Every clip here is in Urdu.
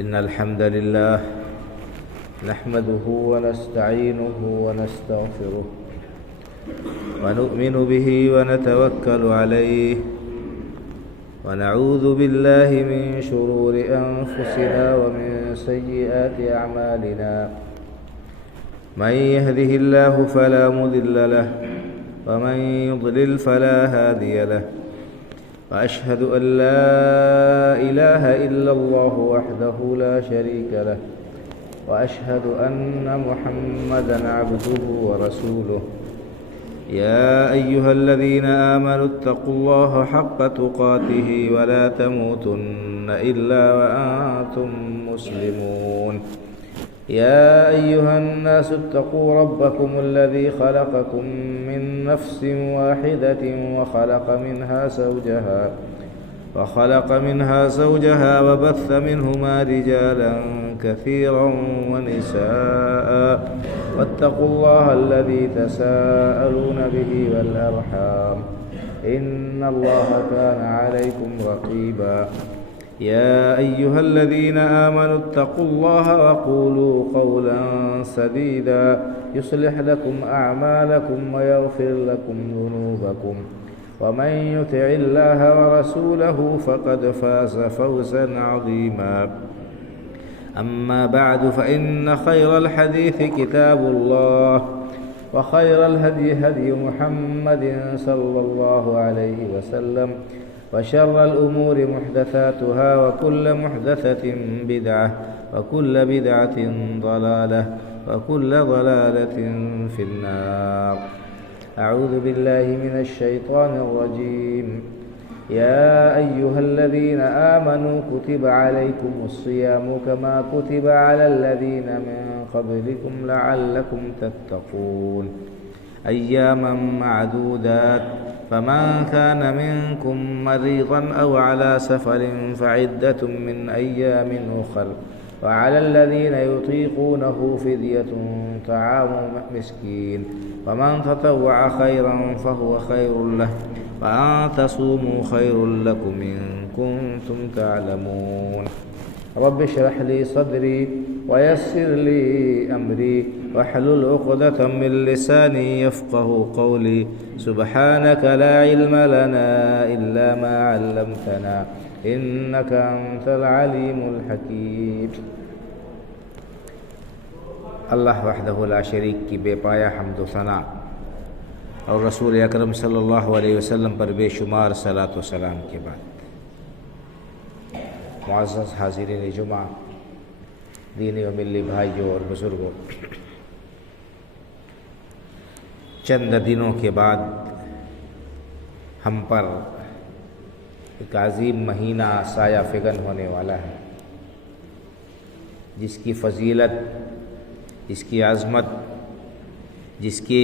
إن الحمد لله نحمده ونستعينه ونستغفره ونؤمن به ونتوكل عليه ونعوذ بالله من شرور أنفسنا ومن سيئات أعمالنا من يهده الله فلا مضل له ومن يضلل فلا هادي له وأشهد أن لا إله إلا الله وحده لا شريك له وأشهد أن محمدًا عبده ورسوله يا أيها الذين آمنوا اتقوا الله حق تقاته ولا تموتن إلا وأنتم مسلمون يا أيها الناس اتقوا ربكم الذي خلقكم من نفس واحدة وخلق منها زوجها وبث منهما رجالا كثيرا ونساء واتقوا الله الذي تساءلون به والأرحام إن الله كان عليكم رقيبا يا أيها الذين آمنوا اتقوا الله وقولوا قولا سديدا يصلح لكم أعمالكم ويغفر لكم ذنوبكم ومن يطع الله ورسوله فقد فاز فوزا عظيما أما بعد فإن خير الحديث كتاب الله وخير الهدي هدي محمد صلى الله عليه وسلم وشر الأمور محدثاتها وكل محدثة بدعة وكل بدعة ضلالة وكل ضلالة في النار أعوذ بالله من الشيطان الرجيم يا أيها الذين آمنوا كتب عليكم الصيام كما كتب على الذين من قبلكم لعلكم تتقون أياما معدودات فمن كان منكم مريضا أو على سفر فعدة من أيام أخر وعلى الذين يطيقونه فدية طعام مسكين ومن تطوع خيرا فهو خير له وأن تصوموا خير لكم إن كنتم تعلمون رب اشرح لي صدري ويسر لي أمري واحلل عقدة من لساني يفقه قولي سبحانك لا علم لنا إلا ما علمتنا إنك أنت العليم الحكيم اللہ وحدہ لا شریک کی بے پایا حمد و ثنا اور رسول اکرم صلی اللہ علیہ وسلم پر بے شمار صلاۃ و سلام کے بعد معزز حاضرین جمعہ، دینی و ملی بھائیوں اور بزرگوں، چند دنوں کے بعد ہم پر ایک عظیم مہینہ سایہ فگن ہونے والا ہے، جس کی فضیلت، جس کی عظمت، جس کی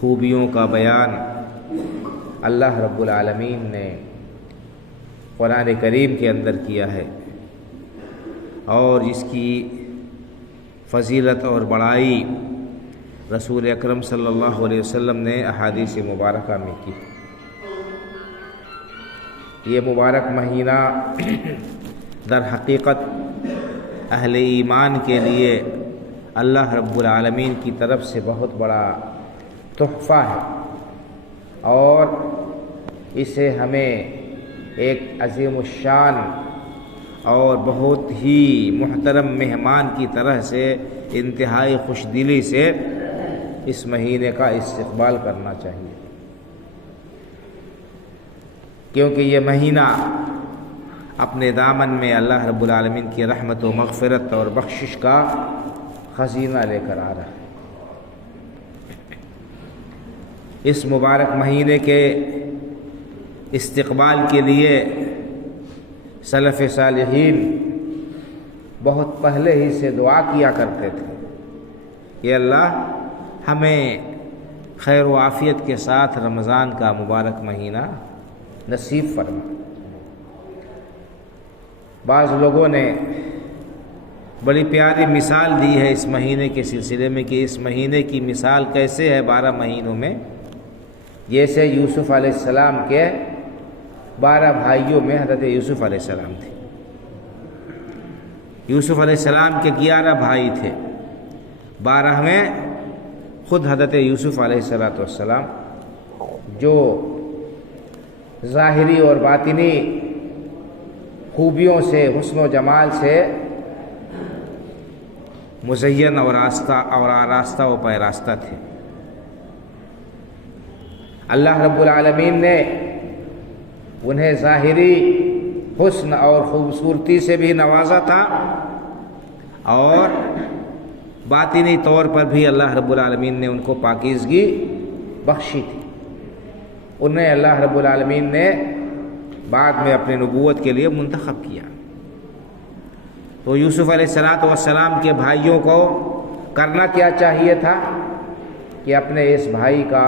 خوبیوں کا بیان اللہ رب العالمین نے قرآن کریم کے اندر کیا ہے، اور جس کی فضیلت اور بڑائی رسول اکرم صلی اللہ علیہ وسلم نے احادیث مبارکہ میں کی۔ یہ مبارک مہینہ در حقیقت اہل ایمان کے لیے اللہ رب العالمین کی طرف سے بہت بڑا تحفہ ہے، اور اسے ہمیں ایک عظیم الشان اور بہت ہی محترم مہمان کی طرح سے انتہائی خوش دلی سے اس مہینے کا استقبال کرنا چاہیے، کیونکہ یہ مہینہ اپنے دامن میں اللہ رب العالمین کی رحمت و مغفرت اور بخشش کا خزینہ لے کر آ رہا ہے۔ اس مبارک مہینے کے استقبال کے لیے سلف صالحین بہت پہلے ہی سے دعا کیا کرتے تھے کہ اللہ ہمیں خیر و عافیت کے ساتھ رمضان کا مبارک مہینہ نصیب فرما۔ بعض لوگوں نے بڑی پیاری مثال دی ہے اس مہینے کے سلسلے میں کہ اس مہینے کی مثال کیسے ہے 12 مہینوں میں، جیسے یوسف علیہ السلام کے 12 بھائیوں میں حضرت یوسف علیہ السلام تھے، یوسف علیہ السلام کے 11 بھائی تھے، 12ویں خود حضرت یوسف علیہ السلام جو ظاہری اور باطنی خوبیوں سے، حسن و جمال سے مزین اور آراستہ و پیراستہ تھے۔ اللہ رب العالمین نے انہیں ظاہری حسن اور خوبصورتی سے بھی نوازا تھا، اور باطنی طور پر بھی اللہ رب العالمین نے ان کو پاکیزگی بخشی تھی۔ انہیں اللہ رب العالمین نے بعد میں اپنی نبوت کے لیے منتخب کیا۔ تو یوسف علیہ السلام کے بھائیوں کو کرنا کیا چاہیے تھا کہ اپنے اس بھائی کا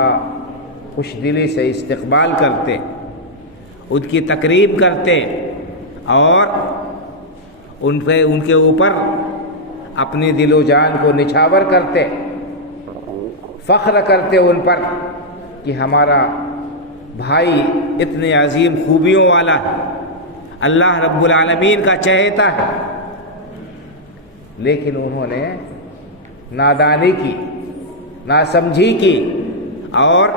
خوش دلی سے استقبال کرتے، ان کی تقریب کرتے، اور ان کے اوپر اپنی دل و جان کو نچھاور کرتے، فخر کرتے ان پر کہ ہمارا بھائی اتنے عظیم خوبیوں والا ہے، اللہ رب العالمین کا چہیتا ہے۔ لیکن انہوں نے نادانی کی، ناسمجھی کی، اور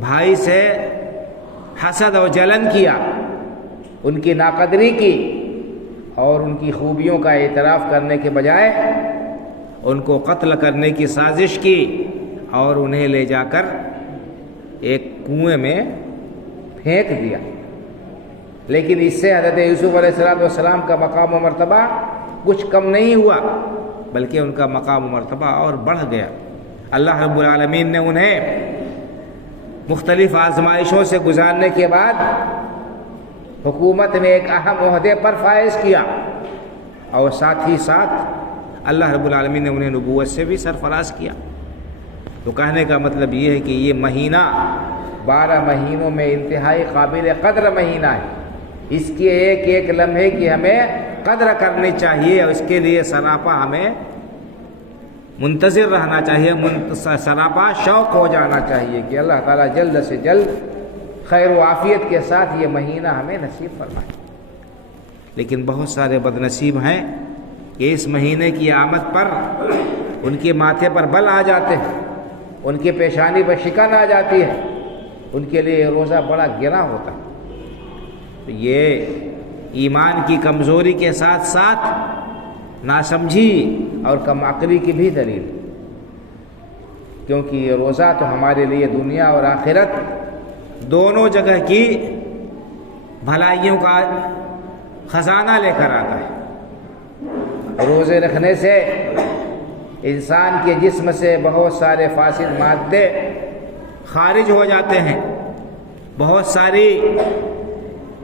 بھائی سے حسد و جلن کیا، ان کی ناقدری کی، اور ان کی خوبیوں کا اعتراف کرنے کے بجائے ان کو قتل کرنے کی سازش کی، اور انہیں لے جا کر ایک کنویں میں پھینک دیا۔ لیکن اس سے حضرت یوسف علیہ السلام کا مقام و مرتبہ کچھ کم نہیں ہوا، بلکہ ان کا مقام و مرتبہ اور بڑھ گیا۔ اللہ رب العالمین نے انہیں مختلف آزمائشوں سے گزارنے کے بعد حکومت میں ایک اہم عہدے پر فائز کیا، اور ساتھ ہی ساتھ اللہ رب العالمین نے انہیں نبوت سے بھی سرفراز کیا۔ تو کہنے کا مطلب یہ ہے کہ یہ مہینہ 12 مہینوں میں انتہائی قابل قدر مہینہ ہے۔ اس کے ایک ایک لمحے کی ہمیں قدر کرنی چاہیے، اور اس کے لیے سراپا ہمیں منتظر رہنا چاہیے، سراپا شوق ہو جانا چاہیے کہ اللہ تعالیٰ جلد سے جلد خیر و عافیت کے ساتھ یہ مہینہ ہمیں نصیب فرمائے۔ لیکن بہت سارے بد نصیب ہیں کہ اس مہینے کی آمد پر ان کے ماتھے پر بل آ جاتے ہیں، ان کی پیشانی پر شکن آ جاتی ہے، ان کے لیے روزہ بڑا گرا ہوتا ہے۔ تو یہ ایمان کی کمزوری کے ساتھ ساتھ ناسمجھی اور کم عقلی کی بھی دلیل، کیونکہ یہ روزہ تو ہمارے لیے دنیا اور آخرت دونوں جگہ کی بھلائیوں کا خزانہ لے کر آتا ہے۔ روزے رکھنے سے انسان کے جسم سے بہت سارے فاسد مادے خارج ہو جاتے ہیں، بہت ساری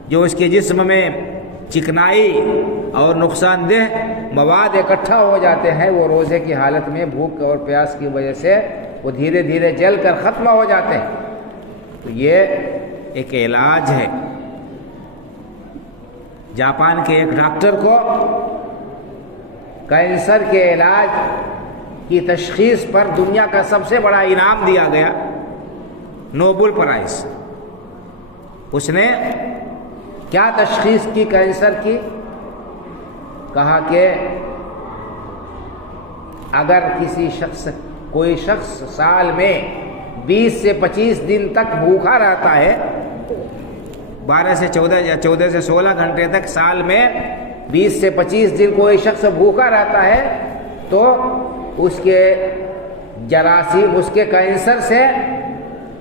جو اس کے جسم میں چکنائی اور نقصان دہ مواد اکٹھا ہو جاتے ہیں، وہ روزے کی حالت میں بھوک اور پیاس کی وجہ سے وہ دھیرے دھیرے جل کر ختم ہو جاتے ہیں۔ تو یہ ایک علاج ہے۔ جاپان کے ایک ڈاکٹر کو کینسر کے علاج کی تشخیص پر دنیا کا سب سے بڑا انعام دیا گیا، نوبل پرائز۔ اس نے کیا تشخیص کی کینسر کی؟ کہا کہ اگر کوئی شخص سال میں 20 سے 25 دن تک بھوکا رہتا ہے، 12 سے 14 یا 14 سے 16 گھنٹے تک سال میں 20 سے 25 دن کوئی شخص بھوکا رہتا ہے، تو اس کے جراثیم، اس کے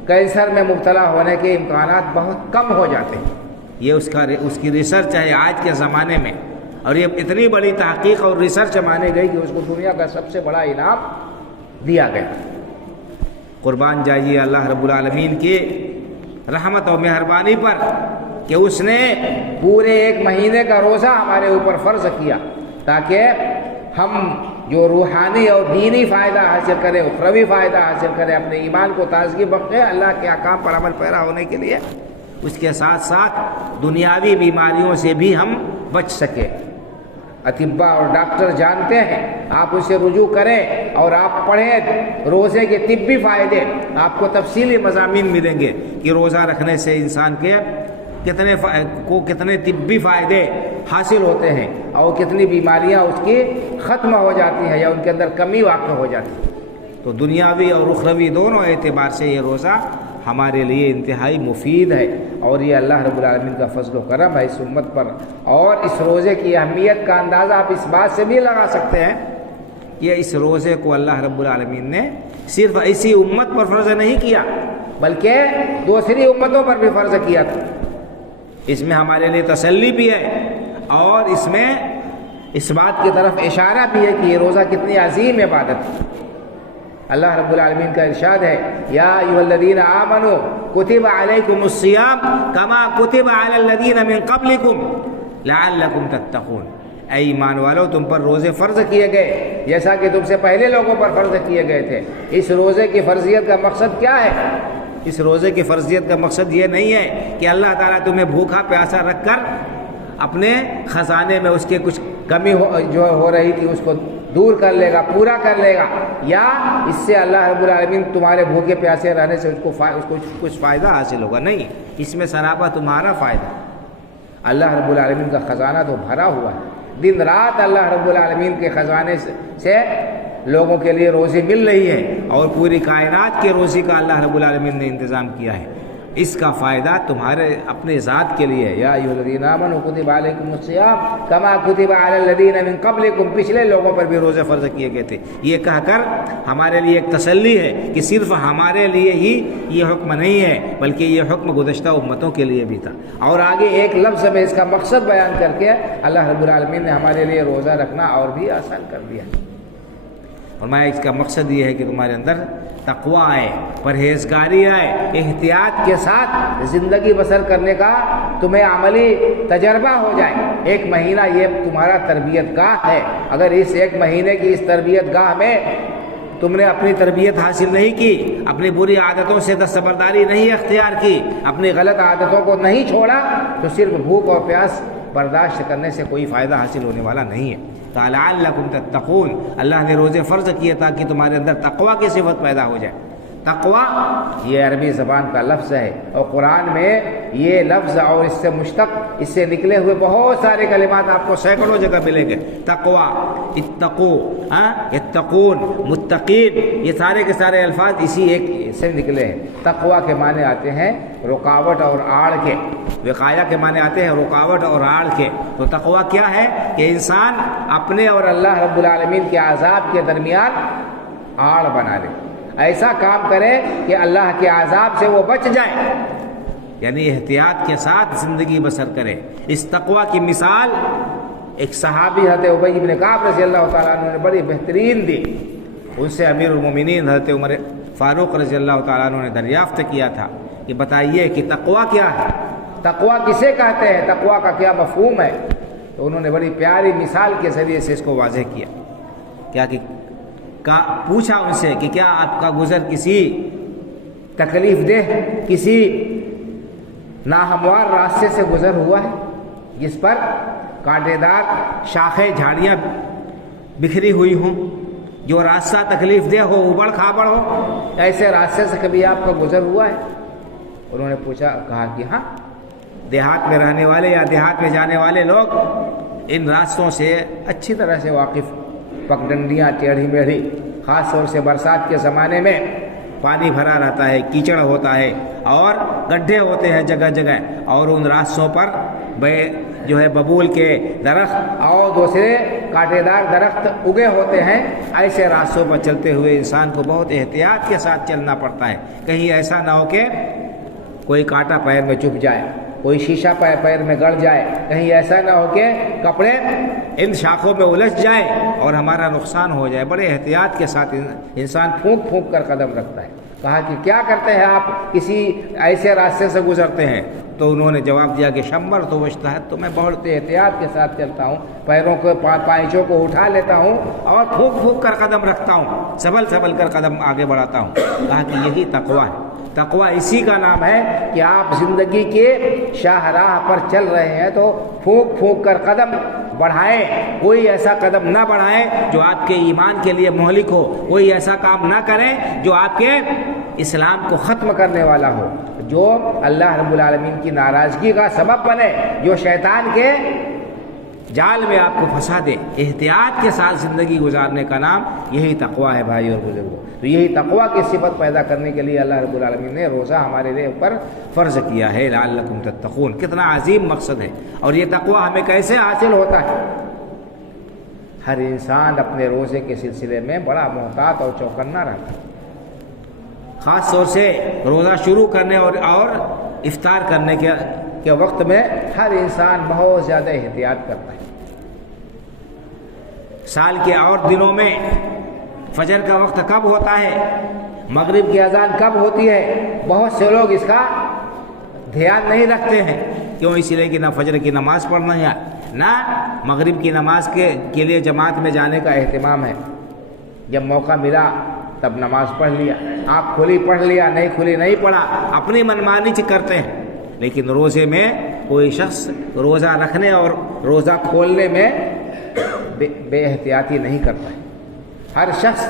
کینسر میں مبتلا ہونے کے امکانات بہت کم ہو جاتے ہیں۔ یہ اس کی ریسرچ ہے آج کے زمانے میں، اور یہ اتنی بڑی تحقیق اور ریسرچ مانے گئی کہ اس کو دنیا کا سب سے بڑا انعام دیا گیا۔ قربان جائیے اللہ رب العالمین کی رحمت اور مہربانی پر کہ اس نے پورے ایک مہینے کا روزہ ہمارے اوپر فرض کیا، تاکہ ہم جو روحانی اور دینی فائدہ حاصل کریں، اخروی فائدہ حاصل کریں، اپنے ایمان کو تازگی بخشیں اللہ کے احکام پر عمل پیرا ہونے کے لیے، اس کے ساتھ ساتھ دنیاوی بیماریوں سے بھی ہم بچ سکیں۔ اطباء اور ڈاکٹر جانتے ہیں، آپ اسے رجوع کریں اور آپ پڑھیں روزے کے طبی فائدے، آپ کو تفصیلی مضامین ملیں گے کہ روزہ رکھنے سے انسان کے کتنے طبی فائدے حاصل ہوتے ہیں اور کتنی بیماریاں اس کی ختم ہو جاتی ہیں یا ان کے اندر کمی واقع ہو جاتی ہے۔ تو دنیاوی اور اخروی دونوں اعتبار سے یہ روزہ ہمارے لیے انتہائی مفید ہے، اور یہ اللہ رب العالمین کا فضل و کرم ہے اس امت پر۔ اور اس روزے کی اہمیت کا اندازہ آپ اس بات سے بھی لگا سکتے ہیں کہ اس روزے کو اللہ رب العالمین نے صرف ایسی امت پر فرض نہیں کیا بلکہ دوسری امتوں پر بھی فرض کیا تھا۔ اس میں ہمارے لیے تسلی بھی ہے اور اس میں اس بات کی طرف اشارہ بھی ہے کہ یہ روزہ کتنی عظیم عبادت ہے۔ اللہ رب العالمین کا ارشاد ہے، یا ایھا الذین آمنوا کتب علیکم الصیام کما کتب علی الذین من قبلکم لعلکم تتقون۔ اے ایمان والو، تم پر روزے فرض کیے گئے جیسا کہ تم سے پہلے لوگوں پر فرض کیے گئے تھے۔ اس روزے کی فرضیت کا مقصد کیا ہے؟ اس روزے کی فرضیت کا مقصد یہ نہیں ہے کہ اللہ تعالیٰ تمہیں بھوکا پیاسا رکھ کر اپنے خزانے میں اس کے کچھ کمی جو ہو رہی تھی اس کو دور کر لے گا، پورا کر لے گا، یا اس سے اللہ رب العالمین تمہارے بھوکے پیاسے رہنے سے اس کو کچھ فائدہ حاصل ہوگا۔ نہیں، اس میں سراپا تمہارا فائدہ۔ اللہ رب العالمین کا خزانہ تو بھرا ہوا ہے، دن رات اللہ رب العالمین کے خزانے سے لوگوں کے لیے روزی مل رہی ہے، اور پوری کائنات کے روزی کا اللہ رب العالمین نے انتظام کیا ہے۔ اس کا فائدہ تمہارے اپنے ذات کے لیے ہے۔ یا ایھا الذین آمنوا کتب علیکم الصیام کما کتب علی الذین من قبلکم، پچھلے لوگوں پر بھی روزے فرض کیے گئے تھے۔ یہ کہہ کر ہمارے لیے ایک تسلی ہے کہ صرف ہمارے لیے ہی یہ حکم نہیں ہے بلکہ یہ حکم گزشتہ امتوں کے لیے بھی تھا۔ اور آگے ایک لفظ میں اس کا مقصد بیان کر کے اللہ رب العالمین نے ہمارے لیے روزہ رکھنا اور بھی آسان کر دیا۔ فرمایا اس کا مقصد یہ ہے کہ تمہارے اندر تقویٰ آئے، پرہیزگاری آئے، احتیاط کے ساتھ زندگی بسر کرنے کا تمہیں عملی تجربہ ہو جائے۔ ایک مہینہ یہ تمہارا تربیت گاہ ہے، اگر اس ایک مہینے کی اس تربیت گاہ میں تم نے اپنی تربیت حاصل نہیں کی، اپنی بری عادتوں سے دستبرداری نہیں اختیار کی، اپنی غلط عادتوں کو نہیں چھوڑا، تو صرف بھوک اور پیاس برداشت کرنے سے کوئی فائدہ حاصل ہونے والا نہیں ہے۔ لعلکم تتقون، اللہ نے روزے فرض کیے تاکہ تمہارے اندر تقویٰ کی صفت پیدا ہو جائے۔ تقویٰ یہ عربی زبان کا لفظ ہے، اور قرآن میں یہ لفظ اور اس سے مشتق، اس سے نکلے ہوئے بہت سارے کلمات آپ کو سینکڑوں جگہ ملیں گے۔ تقویٰ، اتقو، اتقون، متقین، یہ سارے کے سارے الفاظ اسی ایک سے نکلے ہیں۔ تقویٰ کے معنی آتے ہیں رکاوٹ اور آڑ کے، وقایہ کے معنی آتے ہیں رکاوٹ اور آڑ کے۔ تو تقویٰ کیا ہے کہ انسان اپنے اور اللہ رب العالمین کے عذاب کے درمیان آڑ بنا لے، ایسا کام کرے کہ اللہ کے عذاب سے وہ بچ جائے، یعنی احتیاط کے ساتھ زندگی بسر کرے۔ اس تقویٰ کی مثال ایک صحابی حضرت ابی بن کعب رضی اللہ تعالیٰ عنہ نے بڑی بہترین دی۔ ان سے امیر المومنین حضرت عمر فاروق رضی اللہ تعالیٰ عنہ نے دریافت کیا تھا کہ بتائیے کہ تقویٰ کیا ہے، تقویٰ کسے کہتے ہیں، تقویٰ کا کیا مفہوم ہے؟ تو انہوں نے بڑی پیاری مثال کے ذریعے سے اس کو واضح کیا۔ کیا کہ پوچھا ان سے کہ کیا آپ کا گزر کسی تکلیف دہ، کسی ناہموار راستے سے گزر ہوا ہے جس پر کانٹے دار شاخیں جھاڑیاں بکھری ہوئی ہوں، جو راستہ تکلیف دہ ہو، ابڑ کھابڑ ہو، ایسے راستے سے کبھی آپ کا گزر ہوا ہے؟ انہوں نے کہا کہ ہاں، دیہات میں رہنے والے یا دیہات میں جانے والے لوگ ان راستوں سے اچھی طرح سے واقف، پگڈنڈیاں ٹیڑھی میڑھی، خاص طور سے برسات کے زمانے میں پانی بھرا رہتا ہے، کیچڑ ہوتا ہے اور گڈھے ہوتے ہیں جگہ جگہ، اور ان راستوں پر جو ہے ببول کے درخت اور دوسرے کانٹے دار درخت اگے ہوتے ہیں۔ ایسے راستوں پر چلتے ہوئے انسان کو بہت احتیاط کے ساتھ چلنا پڑتا ہے، کہیں ایسا نہ ہو کہ کوئی کانٹا پیر میں چبھ جائے، کوئی شیشہ پیر میں گڑ جائے، کہیں ایسا نہ ہو کہ کپڑے ان شاخوں میں الجھ جائے اور ہمارا نقصان ہو جائے۔ بڑے احتیاط کے ساتھ انسان پھونک پھونک کر قدم رکھتا ہے۔ کہا کہ کیا کرتے ہیں آپ، کسی ایسے راستے سے گزرتے ہیں؟ تو انہوں نے جواب دیا کہ شمر تو وجتا ہے، تو میں بہت احتیاط کے ساتھ چلتا ہوں، پیروں کو پائچوں کو اٹھا لیتا ہوں اور پھونک پھونک کر قدم رکھتا ہوں، سنبھل سنبھل کر قدم آگے بڑھاتا ہوں۔ کہا کہ یہی تقویٰ ہے۔ تقویٰ اسی کا نام ہے کہ آپ زندگی کے شاہراہ پر چل رہے ہیں تو پھونک پھونک کر قدم بڑھائیں، کوئی ایسا قدم نہ بڑھائیں جو آپ کے ایمان کے لیے مہلک ہو، کوئی ایسا کام نہ کریں جو آپ کے اسلام کو ختم کرنے والا ہو، جو اللہ رب العالمین کی ناراضگی کا سبب بنے، جو شیطان کے جال میں آپ کو پھنسا دے۔ احتیاط کے ساتھ زندگی گزارنے کا نام یہی تقویٰ ہے بھائی اور بزرگوں۔ تو یہی تقویٰ کی صفت پیدا کرنے کے لیے اللہ رب العالمین نے روزہ ہمارے لیے اوپر فرض کیا ہے، لعلکم تتقون۔ کتنا عظیم مقصد ہے، اور یہ تقویٰ ہمیں کیسے حاصل ہوتا ہے؟ ہر انسان اپنے روزے کے سلسلے میں بڑا محتاط اور چوکنا رہتا ہے، خاص طور سے روزہ شروع کرنے اور افطار کرنے کے وقت میں ہر انسان بہت زیادہ احتیاط کرتا ہے۔ سال کے اور دنوں میں فجر کا وقت کب ہوتا ہے، مغرب کی اذان کب ہوتی ہے، بہت سے لوگ اس کا دھیان نہیں رکھتے ہیں۔ کیوں؟ اس لیے کہ نہ فجر کی نماز پڑھنا ہے، نہ مغرب کی نماز کے لیے جماعت میں جانے کا اہتمام ہے۔ جب موقع ملا تب نماز پڑھ لیا، آنکھ کھلی پڑھ لیا، نہیں کھلی نہیں پڑھا، اپنی منمانی کرتے ہیں۔ لیکن روزے میں کوئی شخص روزہ رکھنے اور روزہ کھولنے میں بے احتیاطی نہیں کرتا ہے۔ ہر شخص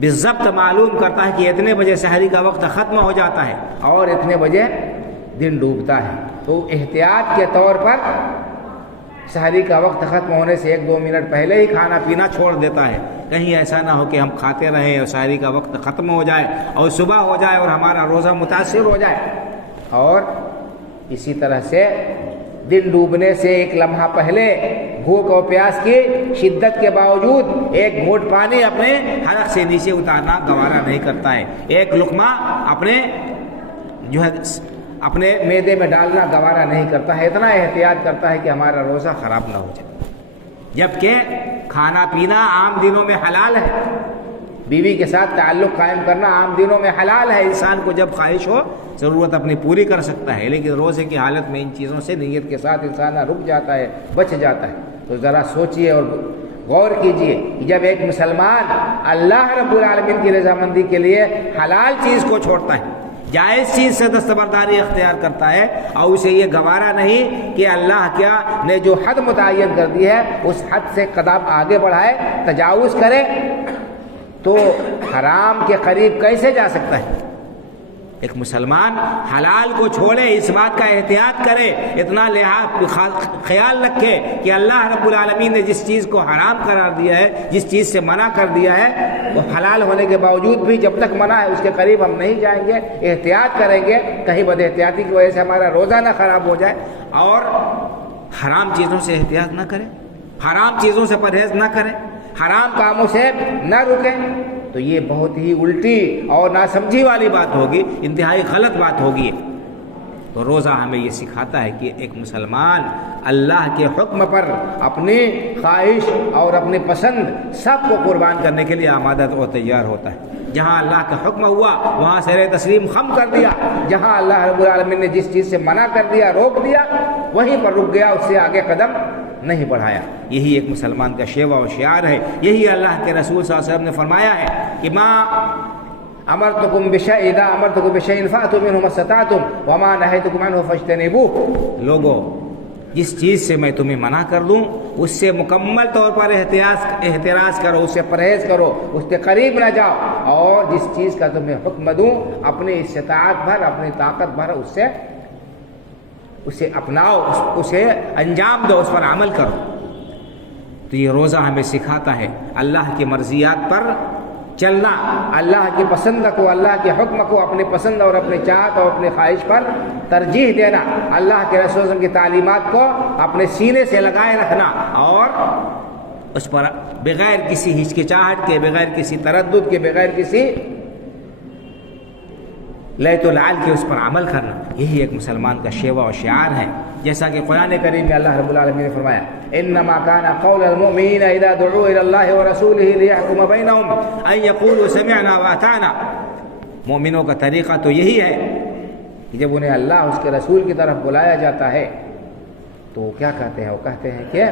بالضبط معلوم کرتا ہے کہ اتنے بجے سحری کا وقت ختم ہو جاتا ہے اور اتنے بجے دن ڈوبتا ہے، تو احتیاط کے طور پر سحری کا وقت ختم ہونے سے 1-2 منٹ پہلے ہی کھانا پینا چھوڑ دیتا ہے۔ کہیں ایسا نہ ہو کہ ہم کھاتے رہیں اور سحری کا وقت ختم ہو جائے اور صبح ہو جائے اور ہمارا روزہ متاثر ہو جائے۔ اور اسی طرح سے دن ڈوبنے سے 1 لمحہ پہلے بھوک اور پیاس کی شدت کے باوجود 1 گھونٹ پانی اپنے حلق سے نیچے اتارنا گوارا نہیں کرتا ہے، 1 لقمہ اپنے معدے میں ڈالنا گوارا نہیں کرتا ہے۔ اتنا احتیاط کرتا ہے کہ ہمارا روزہ خراب نہ ہو جائے۔ جبکہ کھانا پینا عام دنوں میں حلال ہے، بیوی کے ساتھ تعلق قائم کرنا عام دنوں میں حلال ہے، انسان کو جب خواہش ہو ضرورت اپنی پوری کر سکتا ہے۔ لیکن روزے کی حالت میں ان چیزوں سے نیت کے ساتھ انسان رک جاتا ہے، بچ جاتا ہے۔ تو ذرا سوچئے اور غور کیجئے کہ جب ایک مسلمان اللہ رب العالمین کی رضامندی کے لیے حلال چیز کو چھوڑتا ہے، جائز چیز سے دستبرداری اختیار کرتا ہے، اور اسے یہ گوارا نہیں کہ اللہ نے جو حد متعین کر دی ہے اس حد سے قدم آگے بڑھائے، تجاوز کرے، تو حرام کے قریب کیسے جا سکتا ہے؟ ایک مسلمان حلال کو چھوڑے، اس بات کا احتیاط کرے، اتنا خیال رکھے کہ اللہ رب العالمین نے جس چیز کو حرام قرار دیا ہے، جس چیز سے منع کر دیا ہے، وہ حلال ہونے کے باوجود بھی جب تک منع ہے اس کے قریب ہم نہیں جائیں گے، احتیاط کریں گے، کہیں بد احتیاطی کی وجہ سے ہمارا روزہ نہ خراب ہو جائے۔ اور حرام چیزوں سے احتیاط نہ کریں، حرام چیزوں سے پرہیز نہ کریں، حرام کاموں سے نہ رکیں، تو یہ بہت ہی الٹی اور ناسمجھی والی بات ہوگی، انتہائی غلط بات ہوگی۔ تو روزہ ہمیں یہ سکھاتا ہے کہ ایک مسلمان اللہ کے حکم پر اپنی خواہش اور اپنی پسند سب کو قربان کرنے کے لیے آمادہ اور تیار ہوتا ہے۔ جہاں اللہ کا حکم ہوا وہاں سر تسلیم خم کر دیا، جہاں اللہ رب العالمین نے جس چیز سے منع کر دیا، روک دیا، وہیں پر رک گیا، اس سے آگے قدم نہیں بڑھایا۔ یہی ایک مسلمان کا شیوا و شعار ہے۔ یہی اللہ کے رسول صلی اللہ علیہ وسلم نے فرمایا ہے کہ امرتکم بشیء اذا امرتکم بشیء فاتوا منه ما استطعتم وما نهیتکم عنه فاجتنبوه۔ لوگو، جس چیز سے میں تمہیں منع کر دوں اس سے مکمل طور پر احتراز کرو، اس سے پرہیز کرو، اس کے قریب نہ جاؤ، اور جس چیز کا تمہیں حکم دوں اپنی استطاعت بھر، اپنی طاقت بھر اسے اپناؤ، اسے انجام دو، اس پر عمل کرو۔ تو یہ روزہ ہمیں سکھاتا ہے اللہ کی مرضیات پر چلنا، اللہ کی پسند کو، اللہ کے حکم کو اپنی پسند اور اپنی چاہت اور اپنی خواہش پر ترجیح دینا، اللہ کے رسول صلی اللہ علیہ وسلم کی تعلیمات کو اپنے سینے سے لگائے رکھنا، اور اس پر بغیر کسی ہچکچاہٹ کے، بغیر کسی تردد کے، بغیر کسی لیت و لعل کے اس پر عمل کرنا۔ یہی ایک مسلمان کا شیوا و شعار ہے۔ جیسا کہ قرآن کریم میں اللہ رب العالمین نے فرمایا انما كان قول المؤمنین اذا دعوا الى الله ورسوله ليحكم بينهم ان يقولوا سمعنا واطعنا۔ مومنوں کا طریقہ تو یہی ہے کہ جب انہیں اللہ اس کے رسول کی طرف بلایا جاتا ہے تو وہ کیا کہتے ہیں؟ وہ کہتے ہیں کہ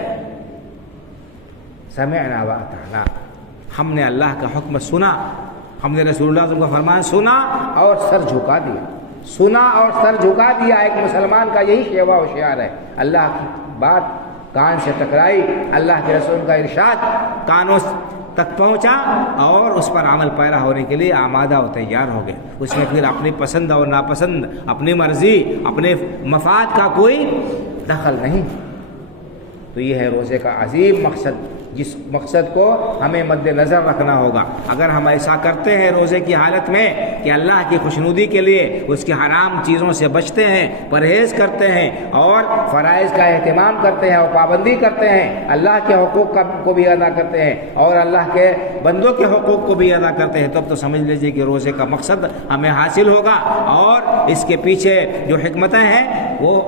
سمعنا واطعنا، ہم نے اللہ کا حکم سنا، ہم نے رسول اللہ صلی اللہ علیہ وسلم کا فرمان سنا اور سر جھکا دیا، سنا اور سر جھکا دیا۔ ایک مسلمان کا یہی شیوا و شعار ہے۔ اللہ کی بات کان سے ٹکرائی، اللہ کے رسول کا ارشاد تک پہنچا اور اس پر عمل پیرا ہونے کے لیے آمادہ و تیار ہو گئے. اس میں پھر اپنی پسند اور ناپسند، اپنی مرضی، اپنے مفاد کا کوئی دخل نہیں. تو یہ ہے روزے کا عظیم مقصد، جس مقصد کو ہمیں مد نظر رکھنا ہوگا. اگر ہم ایسا کرتے ہیں روزے کی حالت میں کہ اللہ کی خوشنودی کے لیے اس کی حرام چیزوں سے بچتے ہیں، پرہیز کرتے ہیں اور فرائض کا اہتمام کرتے ہیں اور پابندی کرتے ہیں، اللہ کے حقوق کو بھی ادا کرتے ہیں اور اللہ کے بندوں کے حقوق کو بھی ادا کرتے ہیں، تب تو سمجھ لیجیے کہ روزے کا مقصد ہمیں حاصل ہوگا اور اس کے پیچھے جو حکمتیں ہیں وہ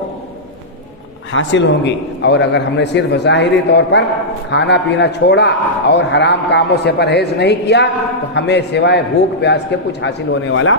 حاصل ہوں گی. اور اگر ہم نے صرف ظاہری طور پر کھانا پینا چھوڑا اور حرام کاموں سے پرہیز نہیں کیا تو ہمیں سوائے بھوک پیاس کے کچھ حاصل ہونے والا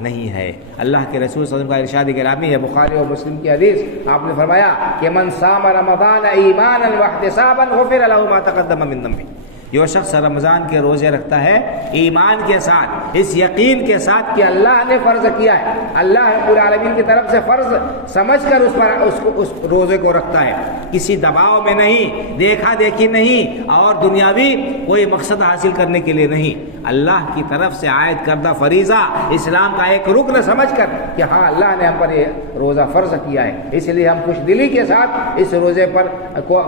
نہیں ہے. اللہ کے رسول صلی اللہ علیہ وسلم کا ارشاد گرامی ہے، بخاری اور مسلم کی حدیث، آپ نے فرمایا کہ من صام رمضان ایمانا واحتسابا غفر له ما تقدم من ذنبه. جو شخص رمضان کے روزے رکھتا ہے ایمان کے ساتھ، اس یقین کے ساتھ کہ اللہ نے فرض کیا ہے، اللہ رب العالمین کی طرف سے فرض سمجھ کر اس روزے کو رکھتا ہے، کسی دباؤ میں نہیں، دیکھا دیکھی نہیں اور دنیاوی کوئی مقصد حاصل کرنے کے لیے نہیں، اللہ کی طرف سے عائد کردہ فریضہ، اسلام کا ایک رکن سمجھ کر کہ ہاں اللہ نے ہم پر یہ روزہ فرض کیا ہے، اس لیے ہم خوش دلی کے ساتھ اس روزے پر کو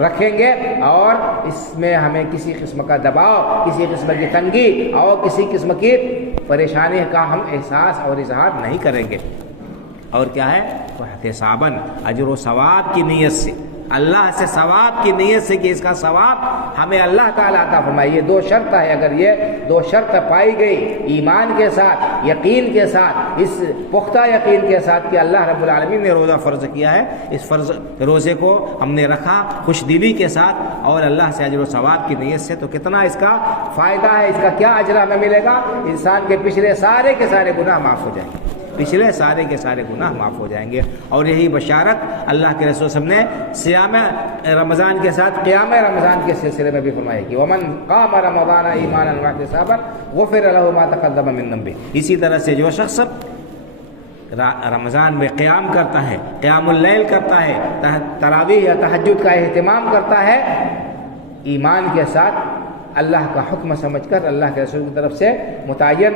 رکھیں گے اور اس میں ہمیں کسی قسم کا دباؤ، کسی قسم کی تنگی اور کسی قسم کی پریشانی کا ہم احساس اور اظہار نہیں کریں گے. اور کیا ہے؟ احتساباً، اجر و ثواب کی نیت سے، اللہ سے ثواب کی نیت سے کہ اس کا ثواب ہمیں اللہ تعالیٰ عطا فرمائے. یہ دو شرط ہے، اگر یہ دو شرط پائی گئی ایمان کے ساتھ، یقین کے ساتھ، اس پختہ یقین کے ساتھ کہ اللہ رب العالمین نے روزہ فرض کیا ہے، اس فرض روزے کو ہم نے رکھا خوش دلی کے ساتھ اور اللہ سے اجر و ثواب کی نیت سے، تو کتنا اس کا فائدہ ہے، اس کا کیا اجر ہمیں ملے گا. انسان کے پچھلے سارے کے سارے گناہ معاف ہو جائیں گے، پچھلے سارے کے سارے گناہ معاف ہو جائیں گے. اور یہی بشارت اللہ کے رسول صلی اللہ علیہ وسلم نے صیام رمضان کے ساتھ قیام رمضان کے سلسلے میں بھی فرمایا کہ ومن قام رمضان ایمانا واحتسابا غفر له ما تقدم من ذنبه. اسی طرح سے جو شخص رمضان میں قیام کرتا ہے، قیام اللیل کرتا ہے، تراویح یا تہجد کا اہتمام کرتا ہے، ایمان کے ساتھ اللہ کا حکم سمجھ کر اللہ کے رسول کی طرف سے متعین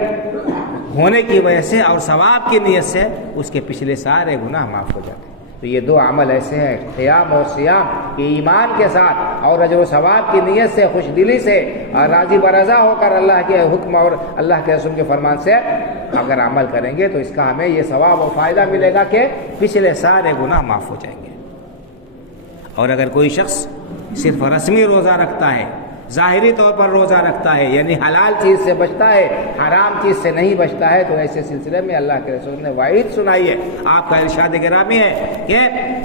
ہونے کی وجہ سے اور ثواب کی نیت سے اس کے پچھلے سارے گناہ معاف ہو جاتے ہیں. تو یہ دو عمل ایسے ہیں، قیام اور صیام، کہ ایمان کے ساتھ اور اجر و ثواب کی نیت سے، خوش دلی سے اور راضی برضا ہو کر اللہ کے حکم اور اللہ کے رسول کے فرمان سے اگر عمل کریں گے تو اس کا ہمیں یہ ثواب و فائدہ ملے گا کہ پچھلے سارے گناہ معاف ہو جائیں گے. اور اگر کوئی شخص صرف رسمی روزہ رکھتا ہے، ظاہری طور پر روزہ رکھتا ہے، یعنی حلال چیز سے بچتا ہے، حرام چیز سے نہیں بچتا ہے، تو ایسے سلسلے میں اللہ کے رسول نے وعید سنائی ہے. آپ کا ارشاد گرامی ہے کہ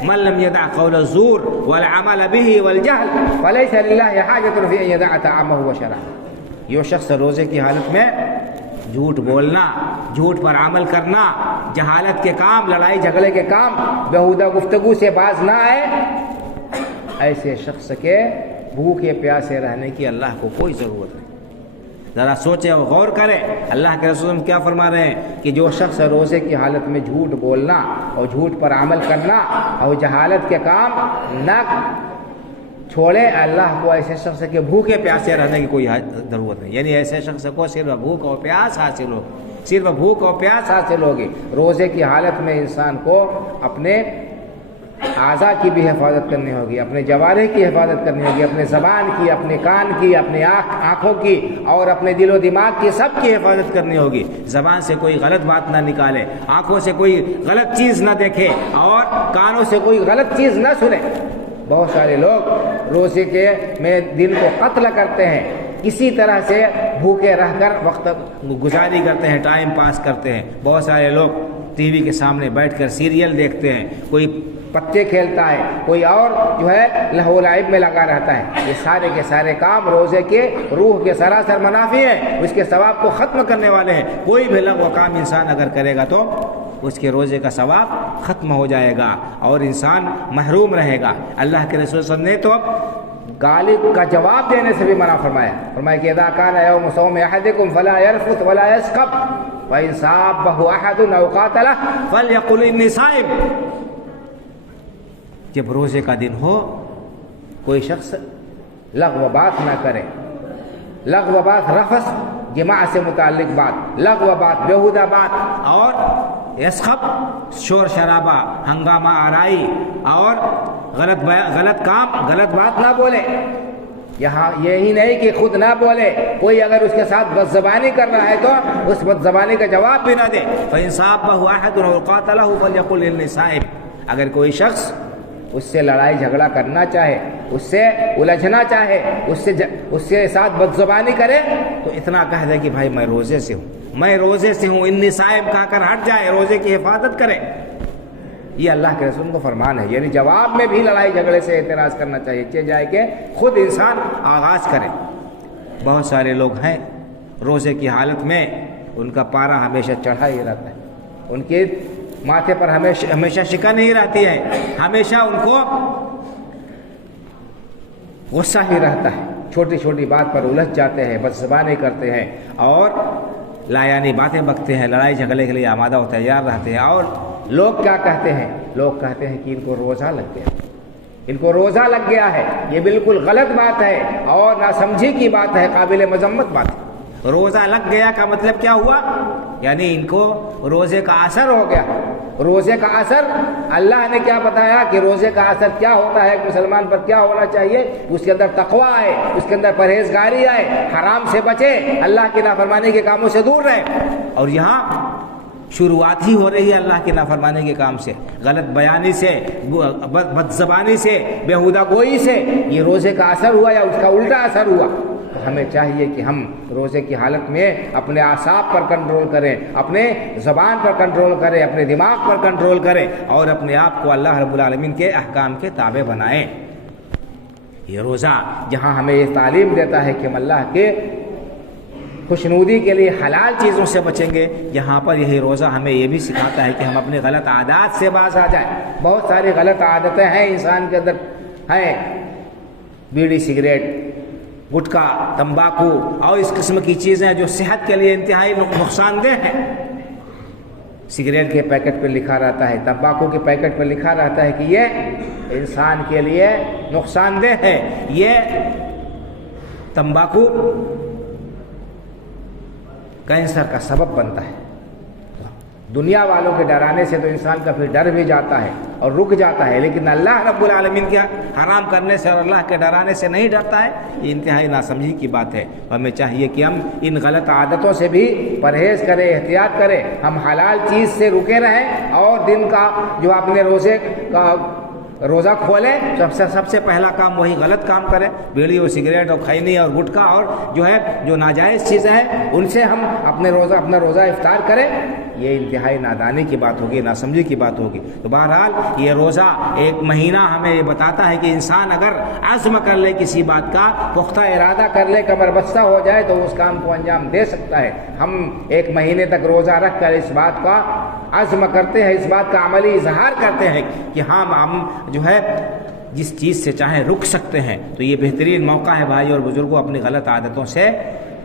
من لم يدع قول الزور والعمل به والجهل فليس لله حاجة في ان يدع طعامه وشرابه. یہ شخص روزے کی حالت میں جھوٹ بولنا، جھوٹ پر عمل کرنا، جہالت کے کام، لڑائی جھگڑے کے کام، بیہودہ گفتگو سے باز نہ آئے، ایسے شخص کے بھوکے پیاسے رہنے کی اللہ کو کوئی ضرورت نہیں. ذرا سوچیں اور غور کریں اللہ کے رسول کیا فرما رہے ہیں کہ جو شخص روزے کی حالت میں جھوٹ بولنا اور جھوٹ پر عمل کرنا اور جہالت کے کام نہ چھوڑے، اللہ کو ایسے شخص کے بھوکے پیاسے رہنے کی کوئی ضرورت نہیں. یعنی ایسے شخص کو صرف بھوک اور پیاس حاصل ہو، صرف بھوک اور پیاس حاصل ہوگی. روزے کی حالت میں انسان کو اپنے اعضاء کی بھی حفاظت کرنی ہوگی، اپنے جوارح کی حفاظت کرنی ہوگی، اپنے زبان کی، اپنے کان کی، اپنے آنکھوں کی اور اپنے دل و دماغ کی، سب کی حفاظت کرنی ہوگی. زبان سے کوئی غلط بات نہ نکالے، آنکھوں سے کوئی غلط چیز نہ دیکھے اور کانوں سے کوئی غلط چیز نہ سنے. بہت سارے لوگ روزے کے میں دن کو قتل کرتے ہیں، کسی طرح سے بھوکے رہ کر وقت گزاری کرتے ہیں، ٹائم پاس کرتے ہیں. بہت سارے لوگ ٹی وی کے سامنے بیٹھ کر سیریل دیکھتے ہیں، کوئی پتے کھیلتا ہے، کوئی اور جو ہے لہو و لعب میں لگا رہتا ہے. یہ سارے کے سارے کام روزے کے روح کے سراسر منافی ہیں، اس کے ثواب کو ختم کرنے والے ہیں. کوئی بھی لغو کام انسان اگر کرے گا تو اس کے روزے کا ثواب ختم ہو جائے گا اور انسان محروم رہے گا. اللہ کے رسول صلی اللہ علیہ وسلم نے تو غالب کا جواب دینے سے بھی منع فرمایا کہ اذا کان یوم صوم احدکم فلا يرفث ولا يسخب وان صابه احد او قاتله فليقل انی صائم. جب روزے کا دن ہو کوئی شخص لغو بات نہ کرے، لغو بات، رفث جماع سے متعلق بات، لغو بات بیہودہ بات، اور یسخب شور شرابہ، ہنگامہ آرائی، اور غلط کام، غلط بات نہ بولے۔ یہاں یہی نہیں کہ خود نہ بولے، کوئی اگر اس کے ساتھ بد زبانی کر رہا ہے تو اس بد زبانی کا جواب بھی نہ دے۔ فَإِنْ صَابَهُ أَحَدٌ أَوْ قَاتَلَهُ فَلْيَقُلْ إِنِّي صَائِمٌ، اگر کوئی شخص اس سے لڑائی جھگڑا کرنا چاہے، اس سے الجھنا چاہے، اس سے ساتھ بد زبانی کرے، تو اتنا کہہ دے کہ بھائی میں روزے سے ہوں، میں روزے سے ہوں، انی صائم کہہ کر ہٹ جائے، روزے کی حفاظت کرے۔ یہ اللہ کے رسول کو فرمان ہے، یعنی جواب میں بھی لڑائی جھگڑے سے اعتراض کرنا چاہیے، چاہے جائے کہ خود انسان آغاز کرے۔ بہت سارے لوگ ہیں روزے کی حالت میں ان کا پارا ہمیشہ چڑھا ہی رہتا ہے، ان کے ماتھے پر ہمیشہ شکن ہی رہتی ہے، ہمیشہ ان کو غصہ ہی رہتا ہے، چھوٹی چھوٹی بات پر الجھ جاتے ہیں، بد زبانی کرتے ہیں، اور لایانی باتیں بکتے ہیں، لڑائی جھگڑے کے لیے آمادہ و تیار رہتے ہیں۔ اور لوگ کیا کہتے ہیں؟ لوگ کہتے ہیں کہ ان کو روزہ لگ گیا، ان کو روزہ لگ گیا ہے۔ یہ بالکل غلط بات ہے اور ناسمجھی کی بات ہے، قابل مذمت بات ہے۔ روزہ لگ گیا کا مطلب کیا ہوا؟ یعنی ان کو روزے کا اثر ہو گیا۔ روزے کا اثر اللہ نے کیا بتایا کہ روزے کا اثر کیا ہوتا ہے، مسلمان پر کیا ہونا چاہیے؟ اس کے اندر تقویٰ آئے، اس کے اندر پرہیزگاری آئے، حرام سے بچے، اللہ کی نافرمانی کے کاموں سے دور رہے۔ اور یہاں شروعات ہی ہو رہی ہے اللہ کی نافرمانی کے کام سے، غلط بیانی سے، بد زبانی سے، بیہودہ گوئی سے۔ یہ روزے کا اثر ہوا یا اس کا الٹا اثر ہوا؟ تو ہمیں چاہیے کہ ہم روزے کی حالت میں اپنے اعصاب پر کنٹرول کریں، اپنے زبان پر کنٹرول کریں، اپنے دماغ پر کنٹرول کریں، اور اپنے آپ کو اللہ رب العالمین کے احکام کے تابع بنائیں۔ یہ روزہ جہاں ہمیں یہ تعلیم دیتا ہے کہ ہم اللہ کے خوشنودی کے لیے حلال چیزوں سے بچیں گے، یہاں پر یہی روزہ ہمیں یہ بھی سکھاتا ہے کہ ہم اپنے غلط عادات سے باز آ جائیں۔ بہت ساری غلط عادتیں ہیں انسان کے اندر ہیں، بیڑی سگریٹ، گٹکا، تمباکو اور اس قسم کی چیزیں جو صحت کے لیے انتہائی نقصان دہ ہیں۔ سگریٹ کے پیکٹ پہ لکھا رہتا ہے، تمباکو کے پیکٹ پہ لکھا رہتا ہے کہ یہ انسان کے لیے نقصان دہ ہے۔ یہ تمباکو کینسر کا سبب بنتا ہے۔ دنیا والوں کے ڈرانے سے تو انسان کا پھر ڈر بھی جاتا ہے اور رک جاتا ہے، لیکن اللہ رب العالمین کے حرام کرنے سے اور اللہ کے ڈرانے سے نہیں ڈرتا ہے۔ یہ انتہائی ناسمجھی کی بات ہے۔ ہمیں چاہیے کہ ہم ان غلط عادتوں سے بھی پرہیز کریں، احتیاط کریں، ہم حلال چیز سے رکے رہیں، اور دن کا جو اپنے روزے کا روزہ کھولے، سب سے پہلا کام وہی غلط کام کرے، بیڑی اور سگریٹ اور خینی اور گٹکا اور جو ناجائز چیزیں ہیں ان سے ہم اپنا روزہ افطار کریں۔ یہ انتہائی نادانی کی بات ہوگی، ناسمجھی کی بات ہوگی۔ تو بہرحال یہ روزہ ایک مہینہ ہمیں یہ بتاتا ہے کہ انسان اگر عزم کر لے کسی بات کا، پختہ ارادہ کر لے، کمر بستہ ہو جائے تو اس کام کو انجام دے سکتا ہے۔ ہم ایک مہینے تک روزہ رکھ کر اس بات کا عزم کرتے ہیں، اس بات کا عملی اظہار کرتے ہیں کہ ہم جو ہے جس چیز سے چاہیں رک سکتے ہیں، تو یہ بہترین موقع ہے بھائی اور بزرگوں اپنی غلط عادتوں سے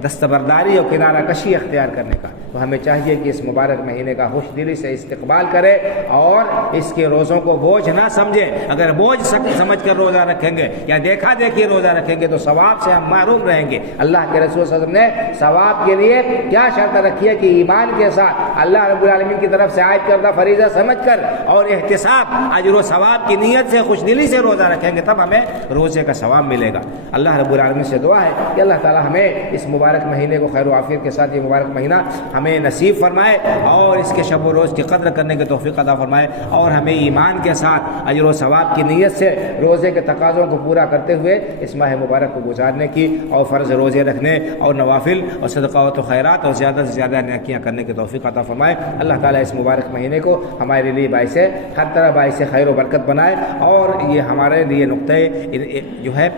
دستبرداری اور کنارہ کشی اختیار کرنے کا۔ تو ہمیں چاہیے کہ اس مبارک مہینے کا خوش دلی سے استقبال کرے اور اس کے روزوں کو بوجھ نہ سمجھے۔ اگر بوجھ سمجھ کر روزہ رکھیں گے یا دیکھا دیکھی روزہ رکھیں گے تو ثواب سے ہم محروم رہیں گے۔ اللہ کے رسول صلی اللہ علیہ وسلم نے ثواب کے لیے کیا شرط رکھی ہے کہ ایمان کے ساتھ اللہ رب العالمین کی طرف سے عائد کردہ فریضہ سمجھ کر اور احتساب، اجر و ثواب کی نیت سے خوش دلی سے روزہ رکھیں گے، تب ہمیں روزے کا ثواب ملے گا۔ اللہ رب العالمین سے دعا ہے کہ اللہ تعالی ہمیں اس مبارک مہینے کو خیر و عافیت کے ساتھ، یہ مبارک مہینہ ہمیں نصیب فرمائے اور اس کے شب و روز کی قدر کرنے کی توفیق عطا فرمائے، اور ہمیں ایمان کے ساتھ اجر و ثواب کی نیت سے روزے کے تقاضوں کو پورا کرتے ہوئے اس ماہ مبارک کو گزارنے کی اور فرض روزے رکھنے اور نوافل اور صدقات و خیرات اور زیادہ سے زیادہ نیکیاں کرنے کی توفیق عطا فرمائے۔ اللہ تعالیٰ اس مبارک مہینے کو ہمارے لیے باعث ہر طرح باعث خیر و برکت بنائے، اور یہ ہمارے لیے نقطۂ جو ہے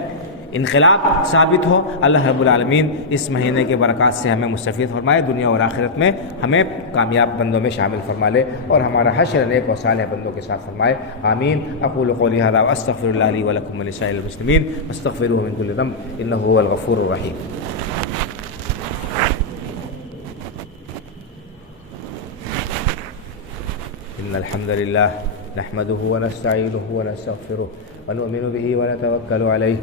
انقلاب ثابت ہو۔ اللہ رب العالمین اس مہینے کے برکات سے ہمیں مستفید فرمائے، دنیا اور آخرت میں ہمیں کامیاب بندوں میں شامل فرما لے، اور ہمارا حشر نیک و صالح بندوں کے ساتھ فرمائے، آمین۔ اقول قولی ھذا واستغفر اللہ لی ولکم ولسائر المسلمین واستغفروہ من کل ذنب انہ هو الغفور الرحیم۔ ان الحمد للہ نحمده ونستعينه ونستغفره ونؤمن به ونتوكل عليه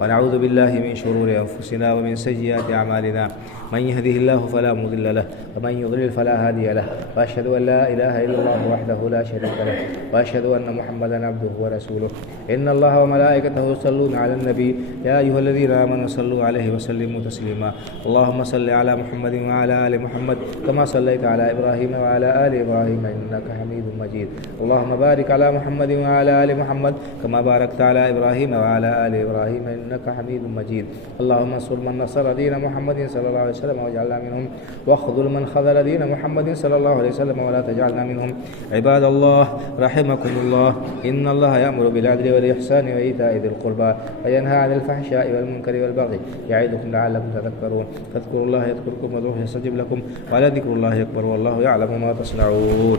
ونعوذ بالله من شرور أنفسنا ومن سيئات أعمالنا من يهده الله فلا مضل له ومن يضلل فلا هادي له وأشهد أن لا إله إلا الله وحده لا شريك له وأشهد أن محمدا عبده ورسوله إن الله وملائكته يصلون على النبي يا أيها الذين آمنوا صلوا عليه وسلموا تسليما اللهم صل على محمد وعلى آل محمد كما صليت على إبراهيم وعلى آل إبراهيم إنك حميد مجيد اللهم بارك على محمد وعلى آل محمد كما باركت على إبراهيم وعلى آل إبراهيم إنك حميد مجيد اللهم انصر من نصر دين محمد صلى الله عليه وسلم واجعلنا منهم واخذل من خذل دين محمد صلى الله عليه وسلم ولا تجعلنا منهم عباد الله رحمكم الله إن الله يأمر بالعدل والإحسان وإيتاء ذي القربى وينهى عن الفحشاء والمنكر والبغي يعظكم لعلكم تذكرون فاذكروا الله يذكركم وادعوه يستجب لكم ولذكر الله أكبر والله يعلم ما تصنعون